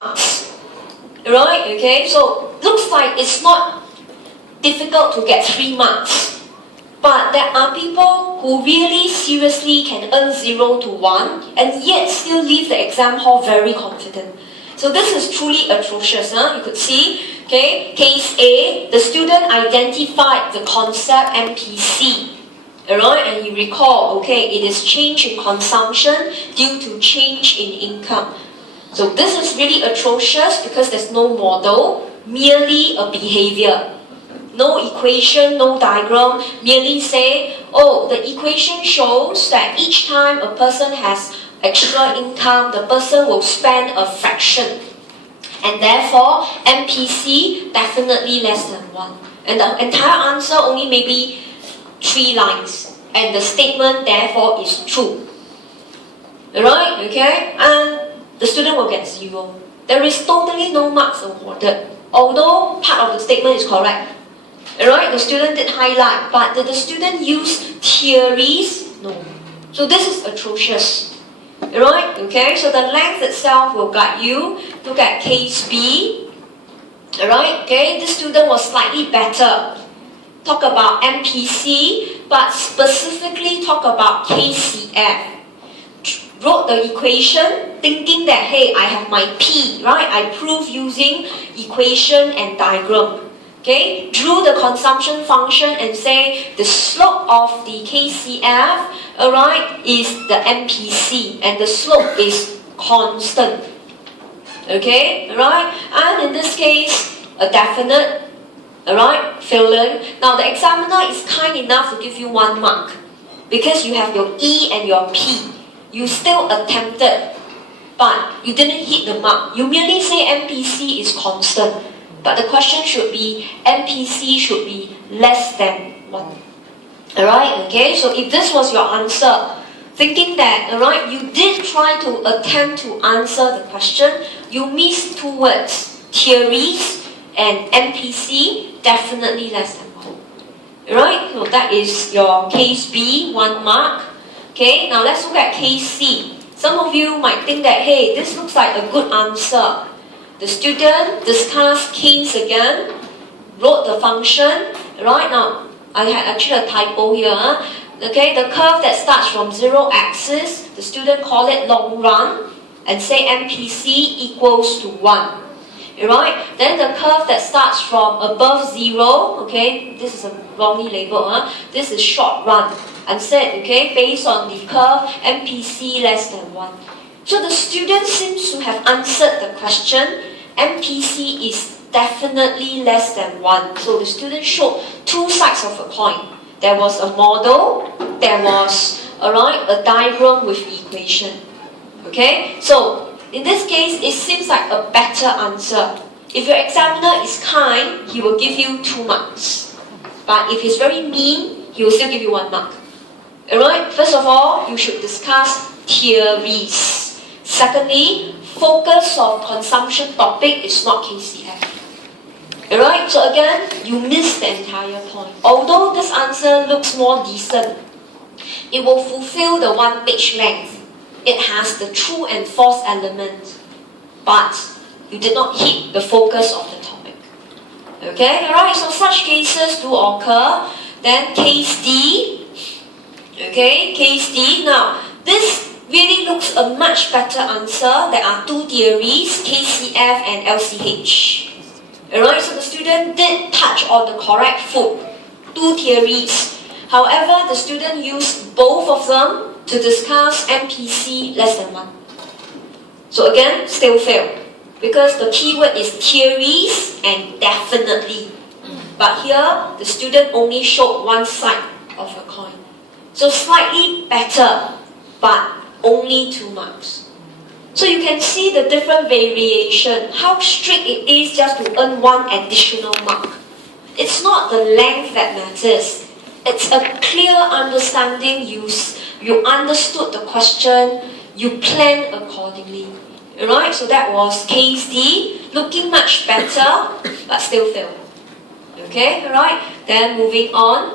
Right, okay, so looks like it's not difficult to get 3 marks. But there are people who really seriously can earn 0 to 1 and yet still leave the exam hall very confident. So this is truly atrocious, you could see. Okay, case A, the student identified the concept MPC. Alright, and you recall, okay, it is change in consumption due to change in income. So this is really atrocious because there's no model, merely a behavior. No equation, no diagram, merely say, oh, the equation shows that each time a person has extra income, the person will spend a fraction. And therefore, MPC definitely less than 1. And the entire answer only maybe 3 lines. And the statement therefore is true. Alright, okay? And the student will get 0. There is totally no marks awarded. Although part of the statement is correct. Alright, the student did highlight, but did the student use theories? No. So this is atrocious. Alright, okay, so the length itself will guide you. Look at case B. Alright, okay, this student was slightly better. Talk about MPC, but specifically talk about KCF. Wrote the equation thinking that, hey, I have my P, right? I prove using equation and diagram. Okay, drew the consumption function and say the slope of the KCF, alright, is the MPC and the slope is constant. Okay, alright, and in this case, a definite, alright, failure. Now the examiner is kind enough to give you 1 mark because you have your E and your P. You still attempted, but you didn't hit the mark. You merely say MPC is constant. But the question should be, MPC should be less than 1. Alright, okay, so if this was your answer, thinking that, alright, you did try to attempt to answer the question, you missed 2 words, theories and MPC, definitely less than 1. Alright, so that is your case B, 1 mark. Okay, now let's look at case C. Some of you might think that, hey, this looks like a good answer. The student discussed Keynes again, wrote the function. Right now, I had actually a typo here. Okay, the curve that starts from 0 axis, the student call it long run and say MPC equals to 1. Right? Then the curve that starts from above 0, okay, this is a wrongly labeled, this is short run. And said, okay, based on the curve, MPC less than 1. So the student seems to have answered the question. MPC is definitely less than 1. So the student showed 2 sides of a coin. There was a model, there was a diagram with equation. Okay, so in this case, it seems like a better answer. If your examiner is kind, he will give you 2 marks. But if he's very mean, he will still give you 1 mark. Alright, first of all, you should discuss theories. Secondly, focus of consumption topic is not KCF. Alright, so again, you missed the entire point. Although this answer looks more decent, it will fulfill the 1 page length. It has the true and false element, but you did not hit the focus of the topic. Okay, alright, so such cases do occur. Then case D. Okay, case D. Now, this really looks a much better answer. There are 2 theories, KCF and LCH. Alright, so the student did touch on the correct foot. 2 theories. However, the student used both of them to discuss MPC less than 1. So again, still fail. Because the keyword is theories and definitely. But here, the student only showed 1 side of a coin. So slightly better, but only 2 marks. So you can see the different variation, how strict it is just to earn 1 additional mark. It's not the length that matters. It's a clear understanding, you understood the question, you plan accordingly. Alright, so that was case D, looking much better, but still failed. Okay, alright, then moving on.